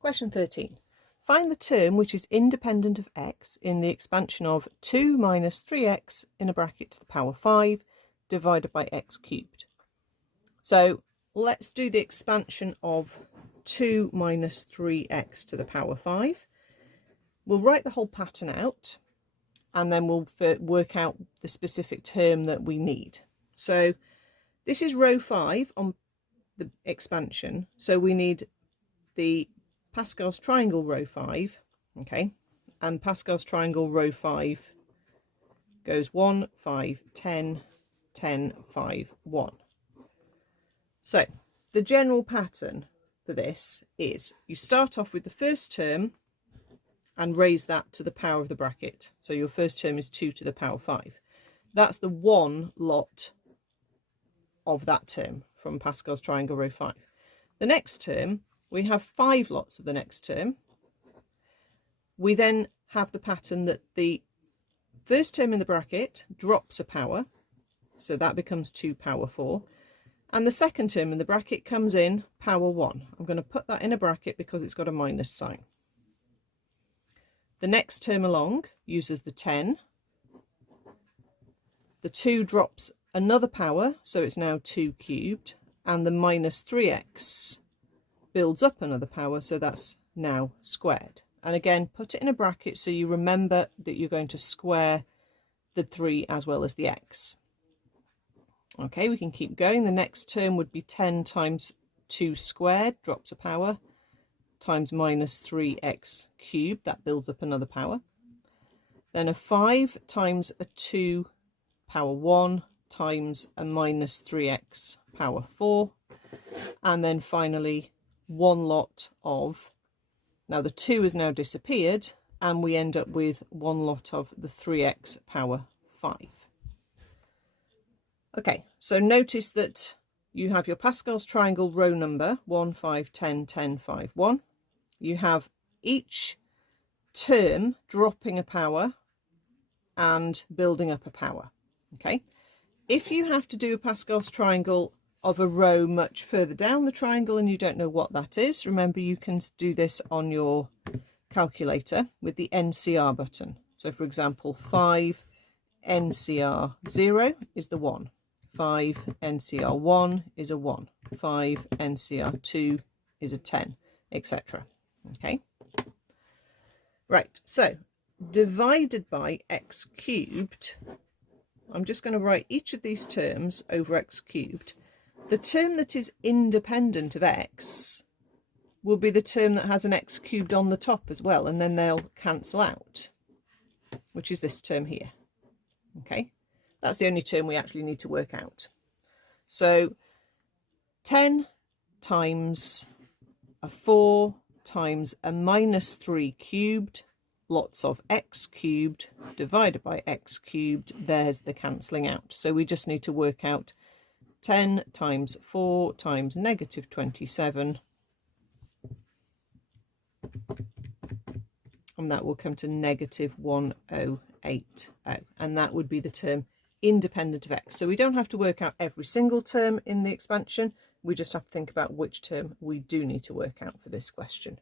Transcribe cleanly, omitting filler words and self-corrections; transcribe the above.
Question 13. Find the term which is independent of x in the expansion of 2 minus 3x in a bracket to the power 5 divided by x cubed. So let's do the expansion of 2 minus 3x to the power 5. We'll write the whole pattern out and then we'll work out the specific term that we need. So this is row 5 on the expansion, so we need the Pascal's triangle row 5, okay, and Pascal's triangle row 5 goes 1, 5, 10, 10, 5, 1. So the general pattern for this is you start off with the first term and raise that to the power of the bracket. So your first term is 2 to the power 5. That's the one lot of that term from Pascal's triangle row 5. The next term, we have 5 lots of the next term. We then have the pattern that the first term in the bracket drops a power, so that becomes 2 power 4, and the second term in the bracket comes in power 1. I'm going to put that in a bracket because it's got a minus sign. The next term along uses the 10. The 2 drops another power, so it's now 2 cubed, and the minus 3x builds up another power, so that's now squared. And again, put it in a bracket so you remember that you're going to square the 3 as well as the x. Okay, we can keep going. The next term would be 10 times 2 squared, drops a power, times minus 3x cubed, that builds up another power. Then a 5 times a 2 power 1 times a minus 3x power 4. And then finally, one lot of, now the 2 has now disappeared, and we end up with one lot of the 3x power 5. Okay, so notice that you have your Pascal's triangle row number 1, 5, 10, 10, 5, 1. You have each term dropping a power and building up a power. Okay, if you have to do a Pascal's triangle of a row much further down the triangle and you don't know what that is, remember you can do this on your calculator with the NCR button. So for example, 5 NCR 0 is the 1, 5 NCR 1 is a 1, 5 NCR 2 is a 10, etc. Okay, right, so divided by x cubed, I'm just going to write each of these terms over x cubed. The term that is independent of x will be the term that has an x cubed on the top as well, and then they'll cancel out, which is this term here. Okay, that's the only term we actually need to work out. So 10 times a 4 times a minus 3 cubed, lots of x cubed divided by x cubed, there's the cancelling out. So we just need to work out 10 times 4 times negative 27, and that will come to negative 1080, and that would be the term independent of x. So we don't have to work out every single term in the expansion, we just have to think about which term we do need to work out for this question.